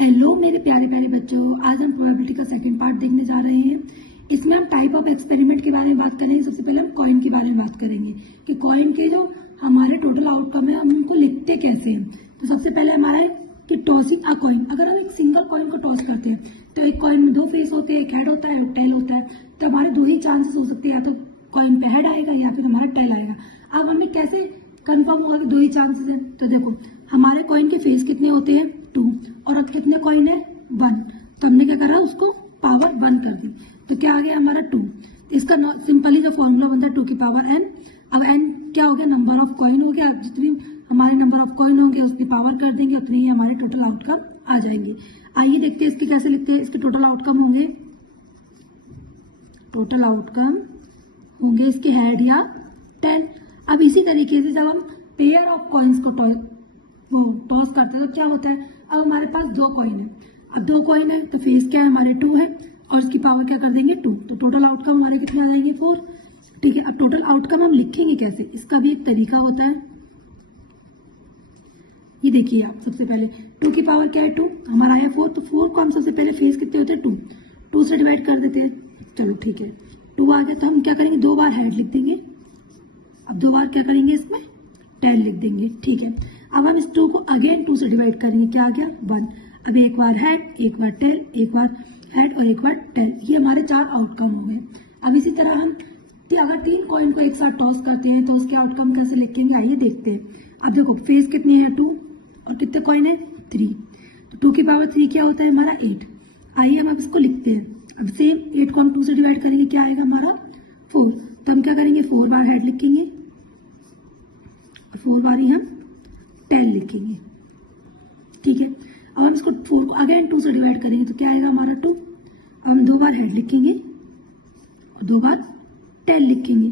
Hello मेरे प्यारे प्यारे बच्चों, आज हम प्रोबेबिलिटी का सेकंड पार्ट देखने जा रहे हैं। इसमें हम टाइप ऑफ एक्सपेरिमेंट के बारे में बात करेंगे। सबसे पहले हम कॉइन के बारे में बात करेंगे कि कॉइन के जो हमारे टोटल आउटकम है हम उनको लिखते कैसे हैं। तो सबसे पहले हमारा है कि टॉसिंग अ कॉइन। अगर हम एक सिंगल कॉइन को टॉस करते हैं तो एक कॉइन में दो फेस होते हैं, एक हेड होता है, एक टेल होता है। तो हमारे दो ही चांसेस हो सकते हैं, या तो कॉइन पे हेड आएगा या फिर हमारा टेल आएगा। अब हमें कैसे कंफर्म होगा कि दो ही चांसेस है? तो देखो हमारे कॉइन के फेस कितने होते हैं 2 और अब कितने कॉइन है 1। तो हमने क्या करा उसको पावर 1 कर दी। तो क्या आ गया हमारा 2। इसका सिंपली जो फॉर्मूला बनता है 2 की पावर n। अब n क्या हो गया? नंबर ऑफ कॉइन हो गया। जितनी हमारे नंबर ऑफ कॉइन होंगे उसकी पावर कर देंगे, उतनी ही हमारे टोटल आउटकम आ जाएंगे। आइए देखते हैं इसके कैसे लिखते हैं। इसके टोटल आउटकम होंगे इसके हेड या टेल। अब इसी तरीके से जब हम पेयर ऑफ कॉइन्स को टॉस करते हैं तो क्या होता है? अब हमारे पास 2 कॉइन है। अब 2 कॉइन है तो फेस क्या है हमारे 2 है और इसकी पावर क्या कर देंगे 2। तो टोटल आउटकम हमारे कितने आ जाएंगे 4। ठीक है, अब टोटल आउटकम हम लिखेंगे कैसे, इसका भी एक तरीका होता है। ये देखिए आप, सबसे पहले 2 की पावर क्या है 2, हमारा आया 4। तो 4 को हम सबसे पहले फेस कितने होते हैं 2 से डिवाइड कर देते हैं। चलो ठीक है, 2 आ गया तो हम क्या करेंगे 2 बार हेड लिख देंगे। अब 2 बार क्या करेंगे इसमें टेल लिख देंगे। ठीक है, अब हम इस 2 को अगेन 2 से डिवाइड करेंगे। क्या आ गया 1। अब एक बार हेड, एक बार टेल, एक बार हेड और एक बार टेल। ये हमारे 4 आउटकम हो गए। अब इसी तरह हम अगर 3 कॉइन को एक साथ टॉस करते हैं तो उसके आउटकम कैसे लिखेंगे, आइए देखते हैं। अब देखो फेस कितनी है 2 और कितने कॉइन है 3। तो 2 की पावर 3 क्या होता है हमारा 8। आइए हम अब इसको लिखते हैं। अब सेम 8 को हम 2 से डिवाइड करेंगे, क्या आएगा हमारा 4। तो हम क्या करेंगे 4 बार हेड लिखेंगे और 4 बार ही हम टेल लिखेंगे। ठीक है, अब हम इसको 4 को अगेन 2 से डिवाइड करेंगे तो क्या आएगा हमारा 2। अब हम 2 बार हेड लिखेंगे और 2 बार टेल लिखेंगे,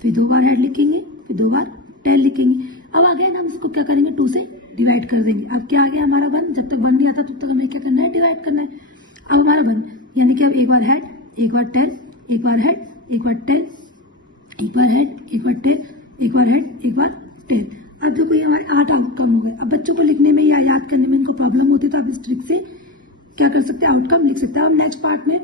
फिर 2 बार हेड लिखेंगे, फिर 2 बार टेल लिखेंगे। अब अगेन हम इसको क्या करेंगे 2 से डिवाइड कर देंगे। अब क्या आ गया हमारा 1। जब तक 1 नहीं आता तब तक हमें क्या करना है डिवाइड करना है। अब हमारा 1 यानी कि अब एक बार हेड, एक बार टेल, एक बार हेड, एक बार टेल, एक बार हेड, एक बार टेल, एक बार हेड, एक बार टेल। अब देखो ये हमारे 8 आउटकम हो गए। अब बच्चों को लिखने में या याद करने में इनको प्रॉब्लम होती है तो आप इस ट्रिक से क्या कर सकते हैं आउटकम लिख सकते हैं। अब नेक्स्ट पार्ट में